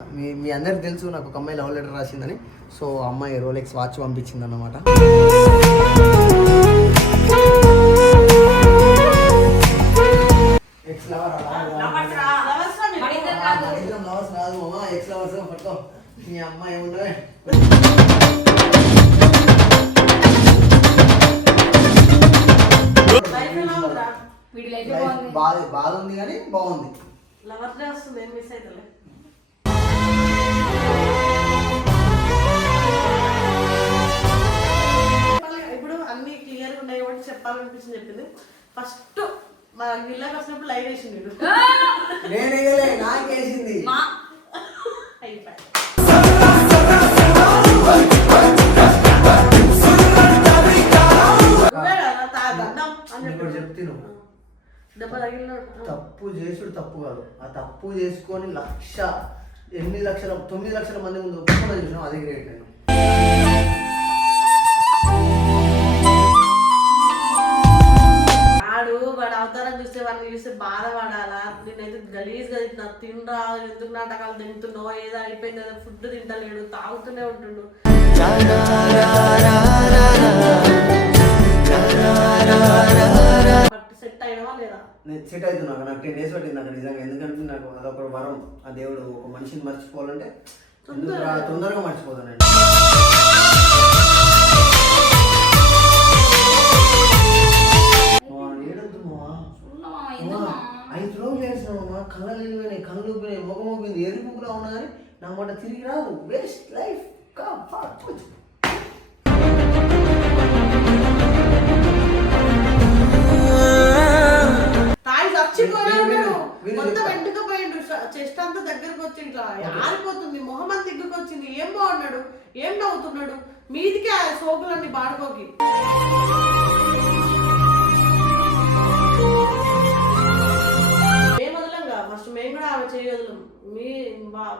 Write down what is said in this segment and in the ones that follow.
మీ అందరికి తెలుసు నాకు ఒక అమ్మాయి లవ్ లెటర్ రాసిందని. సో అమ్మాయి రోలెక్స్ వాచ్ పంపించింది అన్నమాట. ఎక్స్ లవర్ రాదు మామా, ఎక్స్ లవర్స్ పట్టుకో. మీ అమ్మాయి ఏముండే బాధ ఉంది కానీ బాగుంది. ఇప్పుడు అన్ని క్లియర్ గా ఉన్నాయి కాబట్టి చెప్పాలనిపించింది చెప్పింది. ఫస్ట్ మా విల్లాకి వచ్చినప్పుడు లైవ్ వేసింది, నాకేసింది. చెప్తాను తప్పు చేసుడు తప్పు కాదు, ఆ తప్పు చేసుకొని 9 లక్షల మంది ముందు ఒప్పుకోలేదు చూసినాం, అదే గ్రేట్. నేను వాడు అవతారం చూస్తే వాడిని చూస్తే బాధపడాలా? నేనైతే గలీజ్ గా తిన్నా, తిండ్రా ఎందుకు నాటకాలు తింటున్నావు, ఏదో అయిపోయింది, ఏదో ఫుడ్ తింటలేడు, తాగుతూనే ఉంటుండు. సెట్ అయినా లేదా? నేను సెట్ అవుతున్నా, నాకు 10 days పట్టింది అక్కడ నిజంగా. ఎందుకంటే నాకు అదొక వరం, ఆ దేవుడు ఒక మనిషిని మర్చిపోవాలంటే తొందరగా మర్చిపోతాను. ఏడొద్దు 5 రోజులు వేసినామమ్మా, కళ్ళలు వెళ్ళిపోయినాయి, కళ్ళు ఊపినాయి, ముఖం ఊపింది, ఎరుపుగా ఉన్నా కానీ నా మాట తిరిగి రాదు. Waste life. మొత్తం వెంటుకపోయిండు, చెస్ట్ అంతా దగ్గరకు వచ్చి ఇట్లా ఆరిపోతుంది, మొహం అంత దగ్గరకు వచ్చింది. ఏం బాగున్నాడు, ఏం నవ్వుతున్నాడు, మీదికి ఆ సోకులన్నీ బాడుకోకి. మేము వదలంగా, ఫస్ట్ మేము కూడా ఆమె చేయగలం.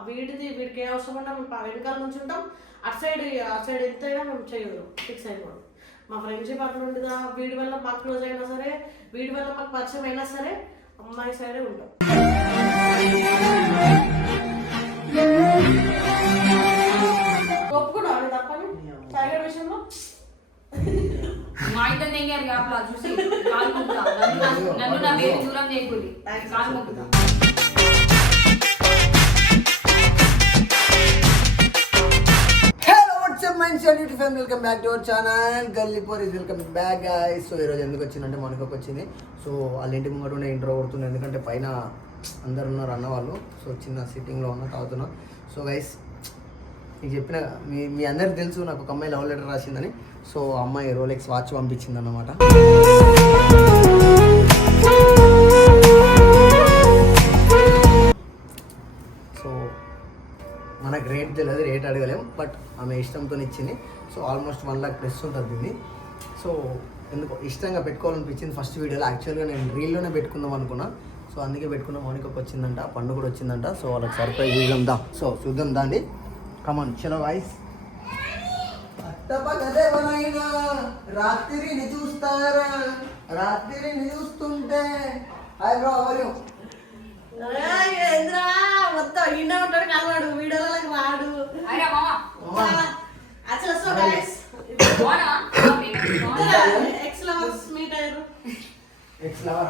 వీడికి ఏం అవసరం ఉన్నా మేము వెనకాల నుంచి ఉంటాం, అటు సైడ్ ఎంతైనా మేము చేయగలం. ఫిక్స్ అయిపోవడం మా ఫ్రెండ్షిప్ అట్లా ఉంటుందా. వీడి వల్ల మాకు క్లోజ్ అయినా సరే, వీడి వల్ల మాకు పరిచయం అయినా సరే అమ్మాయి సైడే ఉంటాం. ఒప్పుకున్నా తప్పని టైగర్ విషయంలో మా ఇద్దరు తెంగారు కాపలా చూసి కాలు మొక్కుతా, నన్ను నా బేబీ దూరం చేయకూడదు, కాలు మొక్కుతా. Welcome back to our channel గల్లీపోర్ is welcome back guys. So ఈరోజు ఎందుకు వచ్చిందంటే మనకొక వచ్చింది. సో వాళ్ళ ఇంటి ముంగట ఉండే ఇంట్రో కొడుతుంది, ఎందుకంటే పైన అందరు ఉన్నారు అన్నవాళ్ళు. సో చిన్న సిట్టింగ్లో ఉన్నా తాగుతున్నా. సో గైస్ మీకు చెప్పిన మీ అందరికి తెలుసు నాకు ఒక అమ్మాయి లవ్ లెటర్ రాసిందని. సో అమ్మాయి రోలెక్స్ వాచ్ పంపించింది అన్నమాట. సో మనకు రేట్ తెలియదు, రేట్ అడగలేము, బట్ ఆమె ఇష్టంతో ఇచ్చింది. సో ఆల్మోస్ట్ 1 lakh ప్లస్ ఉంటుంది దీన్ని. సో ఎందుకు ఇష్టంగా పెట్టుకోవాలనిపించింది ఫస్ట్ వీడియోలో. యాక్చువల్గా నేను రీల్లోనే పెట్టుకుందాం అనుకున్నా. సో అందుకే పెట్టుకున్నా. మౌనికకు వచ్చిందంట, పండు కూడా వచ్చిందంట. సో వాళ్ళకి సర్ప్రైజ్ చూద్దాం దా. సో చూద్దాం దాండి. కమాన్ చలో వాయిస్. రాత్రిని చూస్తారా, రాత్రిని చూస్తుంటే మొత్తం ఇండే ఉంటాడు, కలవాడు, వీడియోలకు రాడు. ఎక్స్ లవర్స్ మీట్ అయ్యారు. ఎక్స్ లవర్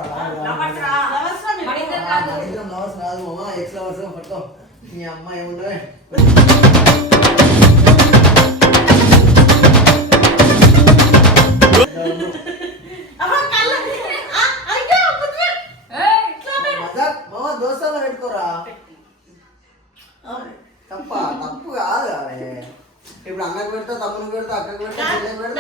రాదు మామా, ఎక్స్ లవర్స్ పట్టుకో. మీ అమ్మాయి ఏముండే దోస్తాలో పెట్టుకోరా. తప్పు కాదు. ఇప్పుడు అన్నకు పెడతా, తమ్మునికి పెడతా, అక్కడికి పెడతా,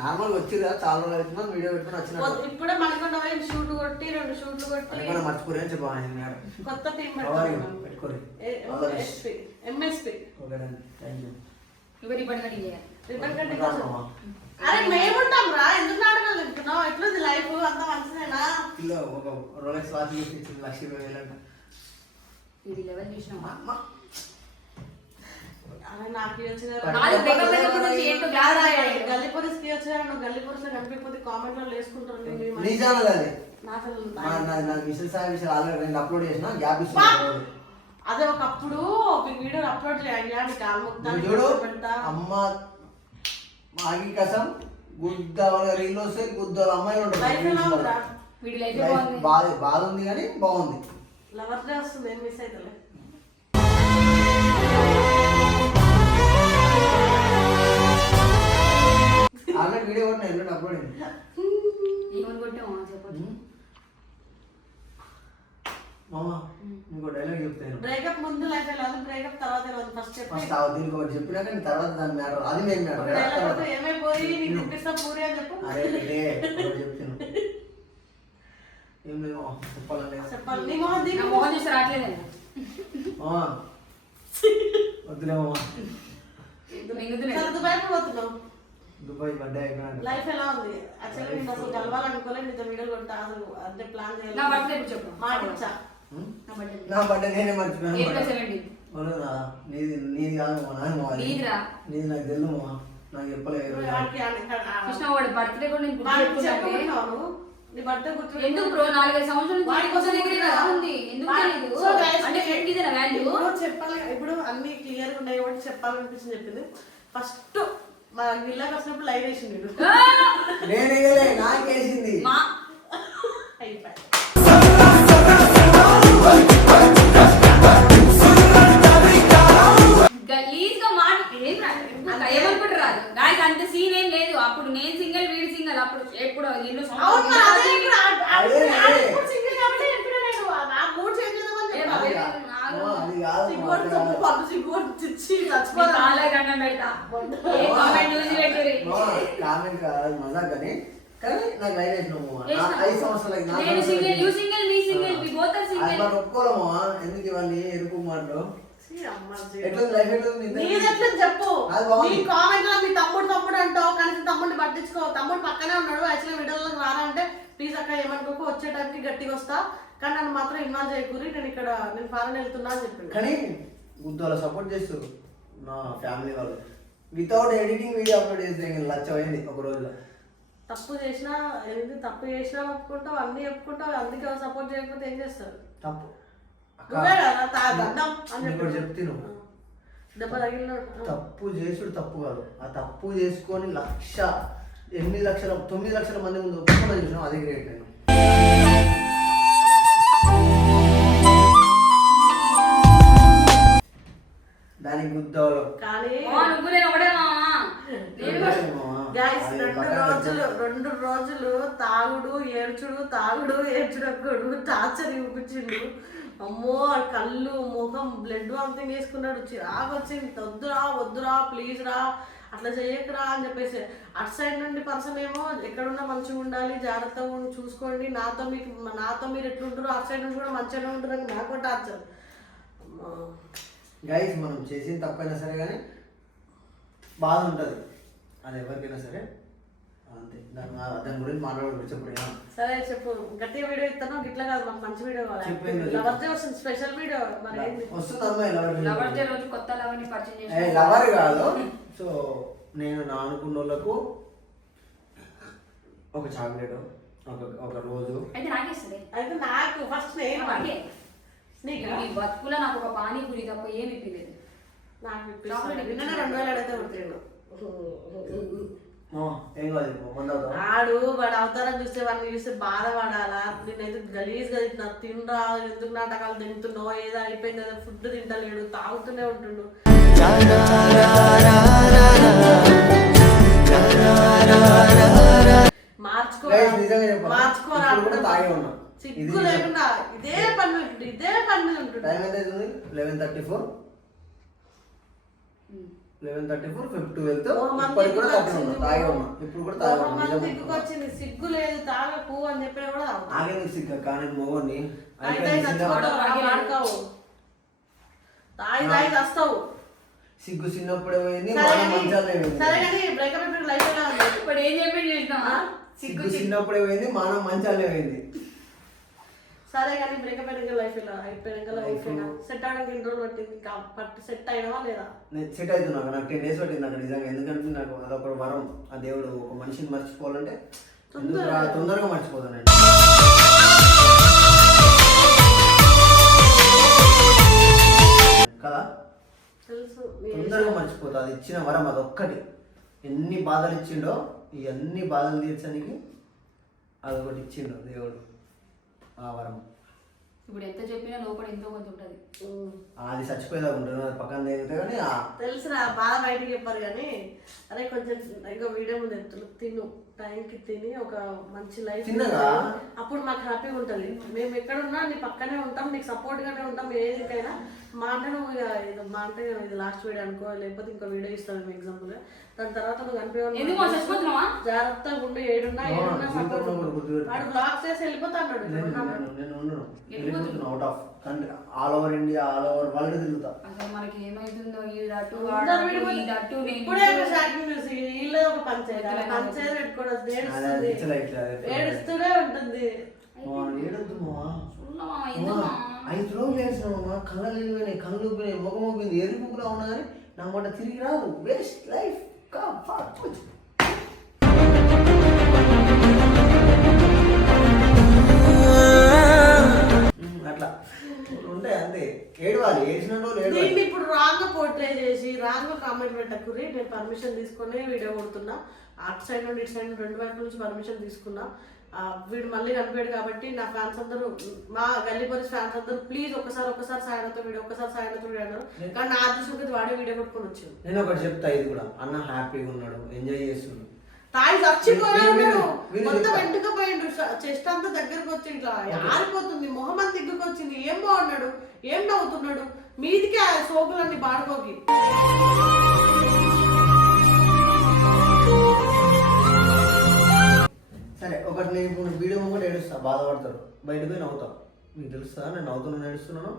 నార్మల్గా వచ్చిరా. చాలా రోజులు అవుతున్నా వీడియో పెట్టుకుని వచ్చిన. ఇప్పుడే మనకుండా షూట్ కొట్టి 2 షూట్లు కొట్టి మర్చిపోయి చెప్పాను. కొత్త టీం పెట్టుకోరు. అరే మేముంటాం రా, ఎందుకు నాటకాలు చెప్తున్నావు? ఎట్లుంది లైఫ్? అంత మంచిదేనా? ఒక రోలెక్స్ వాచ్ ఇచ్చింది 1,20,000 అంట. అరే నాకు గల్లీ పోలీస్ కి వచ్చిన గల్లీ పోలీస్ లో కనిపించకపోతే కామెంట్ లో వేసుకుంటారు. నా చెల్లెలు నా మిషన్ సాయి విషయాలు ఆల్రెడీ 2 అప్లోడ్ చేసిన గ్యాప్ ఇస్తున్నాను. అదే ఒకప్పుడు వీడియో అప్లోడ్ చేయాలి కాలు చూడు అమ్మ మాగి కసం గుద్ద రీల్ వస్తే గుద్ద అమ్మాయిలు ఉంటారు. వీడి లైఫ్ బాధ ఉంది కానీ బాగుంది. లవర్స్ డే వస్తుంది ఏం మిస్ అవుతలే. ఆల్రెడీ వీడియో కొట్టిన ఎన్నో అప్లోడ్ అయింది. ఏమని కొట్టామా చెప్పండి మామా ఇంకో డైలాగ్ చెప్తాను. బ్రేకప్ ముందు లైఫ్ లేదు, బ్రేకప్ తర్వాత ఫస్ట్ ఫస్ట్ దీనికి ఒకటి చెప్పినాక నీ తర్వాత దాని మ్యాటర్ అది మెయిన్ మ్యాటర్. ఏమైపోయి నీకు తినిపిస్తా పూరి అని చెప్పు. అరే చెప్తాను ఏం లేదు చెప్పాలంటే చెప్పాలి. నీ మొహం దిగు. మోహన్ చూసి రావట్లేదు వద్దులే మామా. దుబాయ్ పోతున్నావు. దుబాయ్ బర్త్డే అయిపోయినా లైఫ్ ఎలా ఉంది? యాక్చువల్లీ నేను అసలు కలవాలనుకోలేదు, నీతో వీడియో కొట్టా అసలు అంటే ప్లాన్ చేయాలి. నా బర్త్డే చెప్పు. మాట ఇచ్చా. నా బర్త్డే నేనే మర్చిపోయాను. ఏప్రిల్ 17. నీది కాదు నీది నాకు తెలుసు మా నాకు చెప్పలేదు. కృష్ణ వాడి బర్త్డే కూడా నేను గుర్తుపెట్టుకున్నాను. నీ బర్త్డే గుర్తు ఎందుకు బ్రో 4-5 సంవత్సరాల నుంచి వాడి కోసం దగ్గర ఉంది. ఎందుకు తెలియదు అంటే ఫ్రెండ్ ఇదేనా వాల్యూ చెప్పాలి. ఇప్పుడు అన్ని క్లియర్ గా ఉన్నాయి కాబట్టి చెప్పాలనిపించింది చెప్పింది. ఫస్ట్ మా ఇళ్ళకి వచ్చినప్పుడు లైవ్ వేసింది నేనే నాకేసింది అయిపోయి. గలీజ్ గా మాట ఏమనుకుంటారు రాదు గాయస్. అంత సీన్ ఏం లేదు. అప్పుడు నేను సింగల్ వీడి సింగల్ అప్పుడు ఎప్పుడు ఎన్నో కామెంట్ కాదు మజా కానీ కానీ నాకు లైవ్ వేసినాము 5 సంవత్సరాలకి ఒప్పుకోలేమా ఎందుకు ఇవన్నీ ఎరుపు మాటలు. చెప్పు మీ కామెంట్ లో మీ తమ్ముడు అంటావు కానీ తమ్ముడిని పట్టించుకో. తమ్ముడు పక్కనే ఉన్నాడు. యాక్చువల్లీ వీడియోలోకి రారా అంటే ప్లీజ్ అక్క ఏమనుకోకు, వచ్చే టైంకి గట్టిగా వస్తా కానీ నన్ను మాత్రం ఇన్వాల్వ్ చేయకూరి, నేను ఫారెన్ వెళ్తున్నా అని చెప్పింది. కానీ గుర్తు సపోర్ట్ చేస్తారు నా ఫ్యామిలీ వాళ్ళు. వితౌట్ ఎడిటింగ్ వీడియో అప్లోడ్ చేస్తే లచ్చమైంది ఒక రోజులో. తప్పు చేసినా ఒప్పుకుంటావు, అన్ని చెప్పుకుంటావు, అందుకే సపోర్ట్ చేయకపోతే ఏం చేస్తారు? తప్పు చెప్తాను. దెబ్బ తగిలిన తప్పు చేసుడు తప్పు కాదు. ఆ తప్పు చేసుకొని 9 లక్షల మంది ముందు ఒప్పుకుండా చూసినాం, అదే గ్రేట్. నేను దానికి గుద్దవాళ్ళు కానీ 2 రోజులు తాగుడు ఏడ్చుడు టార్చర్ చూపించిండు. అమ్మో కళ్ళు ముఖం బ్లడ్ అంతా వేసుకున్నాడు. చిరాకు వచ్చింది. వద్దురా ప్లీజ్ రా అట్లా చేయకరా అని చెప్పేసి. అటు సైడ్ నుండి పర్సన్ ఏమో ఎక్కడున్నా మంచిగా ఉండాలి, జాగ్రత్తగా చూసుకోండి, నాతో మీరు ఎట్లుంటారో అటు సైడ్ నుండి కూడా మంచిగానే ఉంటారు అని నాకు టార్చర్. గైస్ మనం చేసిన తప్పైనా సరే కానీ బాధ ఉంటుంది, అది ఎవరికైనా సరే అంతే. దాని గురించి మాట్లాడకూడదు. చెప్పు సరే చెప్పు. గట్టిగా వీడియో ఇస్తాను గిట్లా కాదు, మాకు మంచి వీడియో కావాలి. లవర్స్ డే వస్తుంది, స్పెషల్ వీడియో. మరి వస్తుంది అమ్మాయి లవర్స్ డే రోజు కొత్త లవర్ని పరిచయం చేసి లవర్ కాదు. సో నేను నా అనుకున్న వాళ్ళకు ఒక చాక్లెట్ ఒక రోజు అయితే నాకేస్తుంది. అయితే నాకు ఫస్ట్ బతుకులో నాకు ఒక పానీపూరి తప్ప ఏమి ఇప్పలేదు. నాకు 2000 అడిగితే కొట్టాడు. ఆడు వాడు అవతారం చూస్తే వాడిని చూస్తే బాధపడాలా? నేనైతే గలీజ్ గా తింటా, ఎందుకు నాటకాలు తింటున్నావు, ఏదో అయిపోయింది, ఏదో ఫుడ్ తింటలేడు, తాగుతూనే ఉంటుండు. మార్చుకోరా సిగ్గు లేకుండా ఇదే పని ఉంటుంది. 11:34 వచ్చింది. సిగ్గు లేదు తాగకు అని చెప్పినా కూడా సిగ్గు కానీ మొగోని ఆడతావు, తాగి వస్తావు. సిగ్గు చిన్నప్పుడే పోయింది. సరే కానీ బ్రేకప్ లైఫ్ ఎలా ఉంది? ఇప్పుడు ఏం చెప్పి చూసినా సిగ్గు చిన్నప్పుడే పోయింది, మానం మంచాలే పోయింది. సరే కానీ బ్రేకప్ అయినాక లైఫ్ ఇలా అయిపోయాక లైఫ్ సెట్ అవడానికి ఎన్ని రోజులు పట్టింది? సెట్ అయినావా లేదా? నేను సెట్ అవుతున్నాను. నాకు 10 days పట్టింది అక్కడ నిజంగా. ఎందుకంటే నాకు అదొక వరం. ఆ దేవుడు ఒక మనిషిని మర్చిపోవాలంటే తొందరగా మర్చిపోతాను నేను. కదా తెలుసు తొందరగా మర్చిపోతా. అది ఇచ్చిన వరం అదొక్కటి. ఎన్ని బాధలు ఇచ్చిండో ఈ అన్ని బాధలు తీర్చడానికి అదొకటి ఇచ్చిండు దేవుడు, ఆ వరం. ఇప్పుడు ఎంత చెప్పినా లోపల ఎంతో కొంత ఉంటుంది. అది చచ్చిపోయేదాకా ఉంటుంది, అది పక్కన తిరిగితే కానీ తెలుసురా, బాగా బయటకి చెప్పారు కానీ అరే కొంచెం ఇంకా వీడియో ముందు ఎత్తులు తిను, టైంకి తిని ఒక మంచి లైఫ్ అప్పుడు మాకు హ్యాపీగా ఉంటుంది. మేము ఎక్కడున్నా నీ పక్కనే ఉంటాం, నీకు సపోర్ట్గానే ఉంటాం. ఏదికైనా మా అంటే నువ్వు ఇది మా అంటే ఇది లాస్ట్ వీడియో అనుకో, లేకపోతే ఇంకో వీడియో ఇస్తాను మేము ఎగ్జాంపుల్గా. దాని తర్వాత నువ్వు కనిపించ జాగ్రత్తగా ఉండి ఏడున్నా సపోర్ట్. వాడు బ్లాక్ చేసి వెళ్ళిపోతాడు. Out of country, all over India, all over world తిరుగుతా. అసలు మనకి ఏమైతుందో ఇప్పుడే షాకింగ్ న్యూస్, వీళ్ళే ఒక పంచాయతీ పంచాయతీ పెట్టుకోవడం ఏడుస్తూనే ఉంటుంది. ఏడొద్దు 5 రోజులు వేసినామమ్మా, కళ్ళలు వెళ్ళిపోయినాయి, కళ్ళు ఊపినాయి, ముఖం ఊపింది, ఎరుపుకులా ఉన్నా కానీ నా మాట తిరిగి రాదు. Waste life. అట్లా ఉంటాయి అంతే. ఏడవాలి, ఏడ్చిన రోజులు దీన్ని ఇప్పుడు రాంగ్ పోర్ట్రే చేసి రాంగ్ కామెంట్ పెట్టకుర్రి. నేను పర్మిషన్ తీసుకుని వీడియో కొడుతున్నా. అటు సైడ్ నుండి ఇటు సైడ్ నుండి 2 వైపుల నుంచి పర్మిషన్ తీసుకున్నా. వీడు మళ్ళీ కనిపాడు కాబట్టి నా ఫ్యాన్స్ అందరూ, మా గల్లీ పోలీస్ ఫ్యాన్స్ అందరూ ప్లీజ్ ఒకసారి సాయనతో వీడియో, సాయనతో వీడియో అన్నారు. కానీ నా అదృష్టం వాడే వీడియో కొట్టుకొని వచ్చింది. నేను ఒకటి చెప్తా, ఇది కూడా అన్న హ్యాపీగా ఉన్నాడు, ఎంజాయ్ చేస్తున్నాడు. తాయి చచ్చిపోయాడు, మొత్తం వెంటుకపోయిండు, చెస్ట్ అంతా దగ్గరకు వచ్చి ఇట్లా ఆరిపోతుంది, మొహం అంతా దిగ్గుకొచ్చింది. ఏం బాగున్నాడు, ఏం నవ్వుతున్నాడు, మీదికి ఆ సోకులన్నీ బాడుకోకి. సరే ఒకటి, నేను ఇప్పుడు వీడియో కూడా ఏడుస్తా, బాధపడతారు, బయటకు పోయి నవ్వుతాం. మీకు తెలుస్తా నేను నవ్వుతున్నాను ఏడుస్తున్నాను.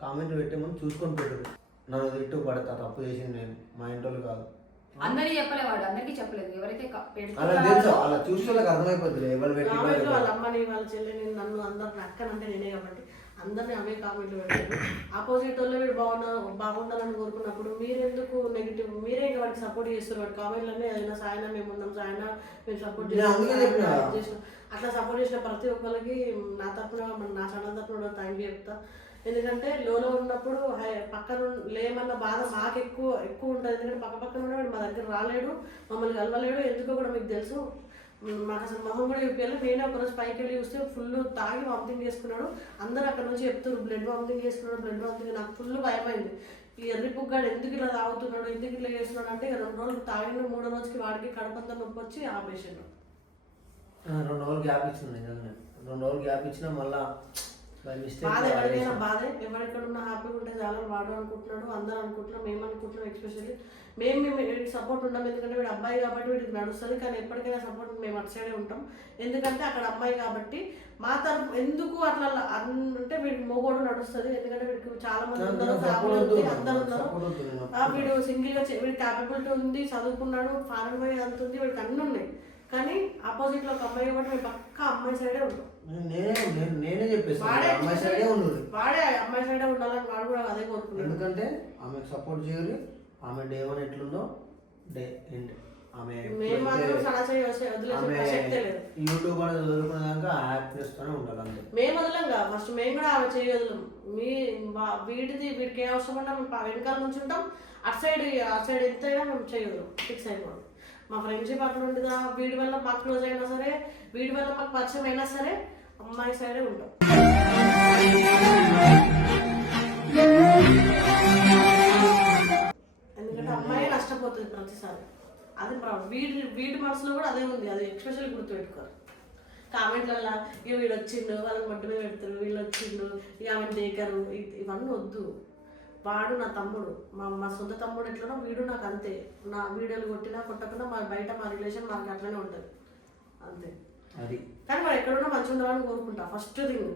కామెంట్ పెట్టేమని చూసుకొని పెట్టరు. నన్ను తిట్టు పడతా, తప్పు చేసింది నేను, మా ఇంట్లో కాదు. అందరికి చెప్పలేవాడు, అందరికి చెప్పలేదు. ఎవరైతే అలా తెలుసు, అలా చూసి వాళ్ళకి అర్థమైపోతుంది ఎవరు పెట్టి. వాళ్ళ అమ్మని, వాళ్ళ చెల్లిని, నన్ను అందరిని అక్కనంటే నేనే కాబట్టి అందరినీ అవే కామెంట్లు పెట్టారు. ఆపోజిట్ వాళ్ళు వీడు బాగుండాలని కోరుకున్నప్పుడు మీరెందుకు నెగిటివ్, మీరే ఇంకా వాడికి సపోర్ట్ చేస్తారు. వాడి కామెంట్లన్నీ ఏదైనా సాయన మేము ఉన్నాం, సాయన మేము సపోర్ట్ చేస్తాం. అట్లా సపోర్ట్ చేసిన ప్రతి ఒక్కరికి నా తరఫున, నా ఛానల్ తరఫున థ్యాంక్ యూ చెప్తా. ఎందుకంటే లోలో ఉన్నప్పుడు పక్కన లేమన్న బాధ మాకు ఎక్కువ ఉంటుంది. ఎందుకంటే పక్కన ఉన్నవాడు మా దగ్గర రాలేడు, మమ్మల్ని కలవలేడు. ఎందుకో కూడా మీకు తెలుసు. మాకు అసలు మొహం కూడా చూపించాలి. నేను ఒకరోజు పైకి వెళ్ళి చూస్తే ఫుల్ తాగి వామిటింగ్ చేసుకున్నాడు. అందరూ అక్కడ నుంచి చెప్తున్నారు బ్లడ్ వామిటింగ్ చేసుకున్నాడు. నాకు ఫుల్ భయమైంది. ఈ ఎర్రి పుగ్గాడు ఎందుకు ఇలా తాగుతున్నాడు, ఎందుకు ఇట్లా చేస్తున్నాడు అంటే 2 రోజులు తాగిన 3వ రోజుకి వాడికి కడపంతా నొప్పి వచ్చి ఆపరేషన్. 2 రోజులు గ్యాప్ ఇచ్చింది. 2 రోజులు గ్యాప్ ఇచ్చినా మళ్ళా బాధ ఎవరికైనా బాధే. ఎవరెక్కడ ఉన్నా హ్యాపీగా ఉంటే చాలా వాడు అనుకుంటున్నాడు, అందరూ అనుకుంటున్నాం, మేము అనుకుంటున్నాం. ఎస్పెషల్లీ మేము వీడికి సపోర్ట్ ఉంటాం. ఎందుకంటే వీడు అబ్బాయి కాబట్టి వీడికి నడుస్తుంది. కానీ ఎప్పటికైనా సపోర్ట్ మేము అటు సైడే ఉంటాం. ఎందుకంటే అక్కడ అమ్మాయి కాబట్టి మా తరపు ఎందుకు అట్లా అంటే వీడికి మొగోడు నడుస్తుంది. ఎందుకంటే వీడికి చాలా మంది ఉన్నారు, ఫ్యామిలీ ఉంది, అందరు ఉన్నారు. వీడు సింగిల్గా వీడి క్యాపబిలిటీ ఉంది, చదువుకున్నాడు, ఫారెన్ పోయి అంత ఉంది, వీడికి అన్నీ ఉన్నాయి. కానీ ఆపోజిట్ లో ఒక అమ్మాయి కాబట్టి మేము పక్కా అమ్మాయి సైడే ఉంటాం. నేనే చెప్పేసి అమ్మాయి సైడే ఉండదు, వాడే అమ్మాయి సైడే ఉండాలని వాడు కూడా అదే కోరుకున్నాడు. ఎందుకంటే ఆమెకు సపోర్ట్ చేయాలి. ఆమె డే 1 ఎట్లుందో డే ఎండ్ ఆమె యూట్యూబ్ అనేది చదువుకునేదాకా హ్యాపీనెస్ తోనే ఉండాలి అంతే. మేము వదలంగా ఫస్ట్ మేము కూడా ఆమె చేయగలం. వీడికి ఏ అవసరం ఉన్నా మేము వెనకాల నుంచి ఉంటాం. అటు సైడ్ ఎంతైనా మేము చేయగలం. ఫిక్స్ అయిపోవడం మా ఫ్రెండ్షిప్ అట్లా ఉంటుందా. వీడి వల్ల మాకు క్లోజ్ అయినా సరే, వీడి వల్ల మాకు పరిచయం అయినా సరే అమ్మాయి సైడే ఉంటాం. ఎందుకంటే అమ్మాయి నష్టపోతుంది ప్రతిసారి. అది వీడి మనసులో కూడా అదే ఉంది. అది ఎక్స్పెషల్ గుర్తుపెట్టుకోరు. కామెంట్లలో ఇక వీడు వచ్చిండు, వాళ్ళని మట్టి మీద పెడతారు, వీళ్ళు వచ్చిండు, ఇక ఆమె దేకరు, ఇవన్నీ వద్దు. వాడు నా తమ్ముడు, మా సొంత తమ్ముడు ఎట్లనో వీడు నాకు అంతే. నా వీడియోలు కొట్టినా కొట్టకుండా బయట మా రిలేషన్ మాకు అట్లనే ఉంటుంది అంతే. అది కానీ వాడు ఎక్కడున్నా మంచిగా ఉండాలని కోరుకుంటా. ఫస్ట్ థింగ్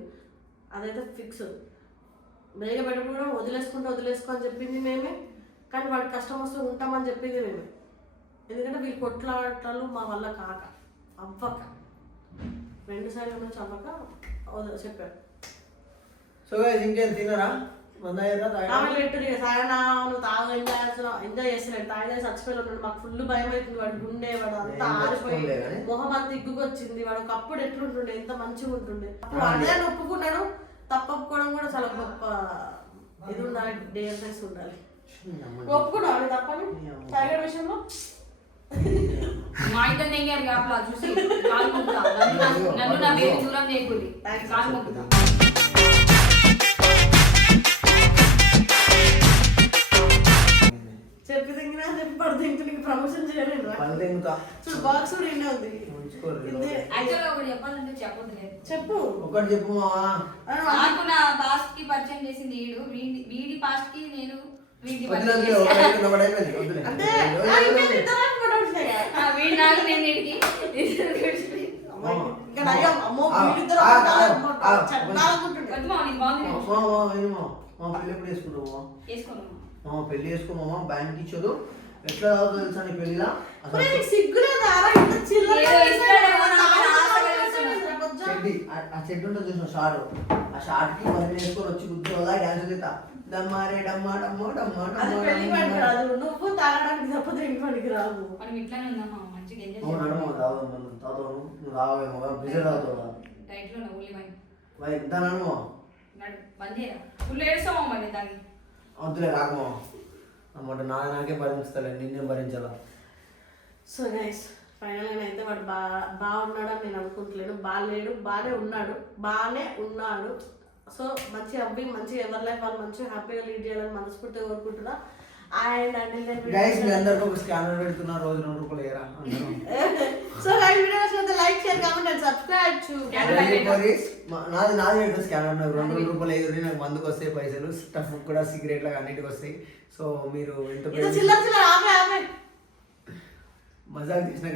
అదైతే ఫిక్స్. బేగ పెట్టకుండా కూడా వదిలేసుకో అని చెప్పింది మేమే. కానీ వాడికి కష్టం వస్తూ ఉంటామని చెప్పింది మేమే. ఎందుకంటే వీళ్ళు కొట్లాటలు మా వల్ల అవ్వక 2 సైడ్ల నుంచి అవ్వక చెప్పాడు. సో ఇంకేం తిన్నారా? ఆమె పెట్టుడు సాయనా నువ్వు తాగు ఎంజాయ్ చేస్తున్నాడు తాగితే చచ్చిపోయి ఉన్నాడు మాకు ఫుల్ భయం అవుతుంది వాడు గుండె వాడు అంతా ఆరిపోయి మొహం అంతా ఇగ్గుకొచ్చింది వాడు ఒకప్పుడు ఎట్లుంటుండే ఎంత మంచిగా ఉంటుండే అప్పుడు అదే ఒప్పుకున్నాడు తప్పకపోవడం కూడా చాలా గొప్ప ఇది ఉండాలి డేర్నెస్ ఉండాలి ఒప్పుకున్నావు తప్పని తాగే విషయంలో మా ఇంట్లో నెంగారు కాపలా చూసి కాలు మొక్కుతా నన్ను నా బేబీ దూరం చేయకూడదు కాలు మొక్కుతా చెప్పి తింగినా చెప్పి పడి తింటే నీకు ప్రమోషన్ చేయలేదు చూడు బాక్స్ కూడా ఇన్నే ఉంది యాక్చువల్గా ఒకటి చెప్పాలంటే చెప్పొద్దులేదు చెప్పు ఒకటి చెప్పు మావా నాకు నా పాస్ట్ కి పరిచయం చేసింది వీడి పాస్ట్ కి నేను వీడి పరిచయం అంటే వీడి నాకు నేను వీడికి అమ్మో వీళ్ళిద్దరు బాగుంది వేసుకోను పెళ్లి చేసుకోమా బ్యాంక్ ఇచ్చదు ఎట్లా తాగుతుంది తెలుసా నీ పెళ్లిలా సిగ్గులేదా ఆ చెట్టు ఉంటుంది చూసిన షార్ట్ ఆ షార్ట్ కి మరి వేసుకొని వచ్చి గుర్తుగా డాన్స్ చేస్తా డమ్మారే డమ్మా డమ్మా డమ్మా నువ్వు తాగడానికి తప్ప దేనికి పనికి రావు మనం ఇట్లానే ఉందమ్మా మంచిగా ఎంజాయ్ తాగుతావు నువ్వు తాగవేమో బ్రిజర్ తాగుతావు డైట్ లో ఓన్లీ వైన్ ఎంత నడుమో బంద్ చేయరా ఫుల్ ఏడుస్తామా మరి తాగి వద్దులే రాకమో అన్నమాట నాకే భరించుతలే నిన్నే భరించాలా సో గైస్ ఫైనల్గా అయితే వాడు బాగున్నాడని నేను అనుకుంటలేను బాగాలేడు బాగానే ఉన్నాడు సో మంచి అవ్వి మంచి ఎవరి లైఫ్ వాళ్ళు మంచిగా హ్యాపీగా లీడ్ చేయాలని మనస్ఫూర్తిగా కోరుకుంటున్నా అండ్ గైస్ మీ అందరికి ఒక స్కానర్ పెడుతున్నా రోజు ₹2 ఏరా సో గైస్ వీడియో నచ్చితే like share comment and subscribe to నాది స్కానర్ నాకు ₹2 ఎదురు నాకు మందుకు వస్తాయి పైసలు స్టఫ్ కూడా సిగరెట్ లాగా అన్నిటికి వస్తాయి సో మీరు ఎంత చిల్లర ఆమె మజాక్ తీసిన